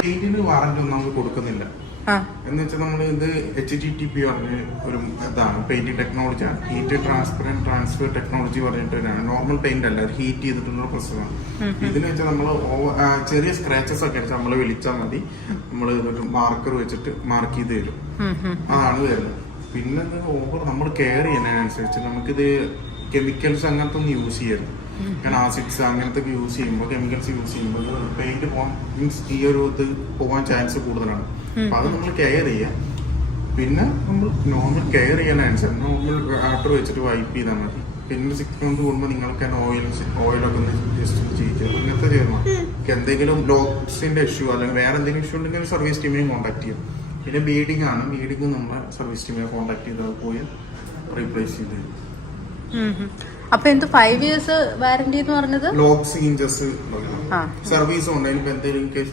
പെയിന്റിന് warranty ഒന്നും നമുക്ക് കൊടുക്കുന്നില്ല. എന്ന് വെച്ചാൽ നമ്മൾ ഇത് HTTP പറഞ്ഞ ഒരു ഇതാണ്, പെയിന്റിംഗ് ടെക്നോളജിയാണ്. ഹീറ്റ് ട്രാൻസ്പെറന്റ് ട്രാൻസ്ഫർ ടെക്നോളജി പറഞ്ഞിട്ടാണ്. നോർമൽ പെയിന്റ് അല്ല, അത് ഹീറ്റ് ചെയ്തിട്ടുള്ള പ്രശ്നമാണ്. ഇതിന് വെച്ചാൽ നമ്മൾ ചെറിയ സ്ക്രാച്ചസ് ഒക്കെ അടിച്ചാൽ നമ്മൾ വിളിച്ചാൽ മതി, നമ്മൾ ഒരു മാർക്കർ വെച്ചിട്ട് മാർക്ക് ചെയ്ത് തരും. അതാണ് വരുന്നത്. പിന്നെ ഓവർ നമ്മൾ കെയർ ചെയ്യുന്നതിനനുസരിച്ച് നമുക്കിത് കെമിക്കൽസ് അങ്ങനത്തെ ഒന്നും യൂസ് ചെയ്യരുത്. കാരണം ആസിഡ്സ് അങ്ങനത്തെ യൂസ് ചെയ്യുമ്പോൾ, കെമിക്കൽസ് യൂസ് ചെയ്യുമ്പോൾ പെയിന്റ് പോകാൻ മീൻസ് ഈ ഒരു ഇത് പോകാൻ ചാൻസ് കൂടുതലാണ്. അപ്പൊ അത് നമ്മൾ കെയർ ചെയ്യാം. പിന്നെ നമ്മൾ നോർമൽ കെയർ ചെയ്യാനനുസരിച്ച് നോർമൽ വാട്ടർ വെച്ചിട്ട് വൈപ്പ് ചെയ്താൽ മതി. പിന്നെ 6 months കൂടുമ്പോൾ നിങ്ങൾക്ക് തന്നെ ഓയിലൊക്കെ ഒന്ന് ജസ്റ്റ് ചെയ്യിക്കുക, അങ്ങനത്തെ ചെയ്യണം. എന്തെങ്കിലും ലോക്സിന്റെ ഇഷ്യൂ അല്ലെങ്കിൽ വേറെ എന്തെങ്കിലും ഇഷ്യൂ ഉണ്ടെങ്കിൽ സർവീസ് ടീമിനെ കോൺടാക്ട് ചെയ്യും. പിന്നെ ബീഡിംഗ് ആണ്, ബീഡിംഗ് നമ്മൾ സർവീസ് ടീമിനെ കോൺടാക്ട് ചെയ്താൽ പോയി റീപ്ലേസ് ചെയ്ത് തരും. അപ്പൊ എന്ത് 5 years വാറന്റി എന്ന് പറഞ്ഞത്? ലോക്സ് ഇഞ്ചസ് സർവീസ് ഉണ്ട്. അതിനിപ്പോ എന്തെങ്കിലും കേസ്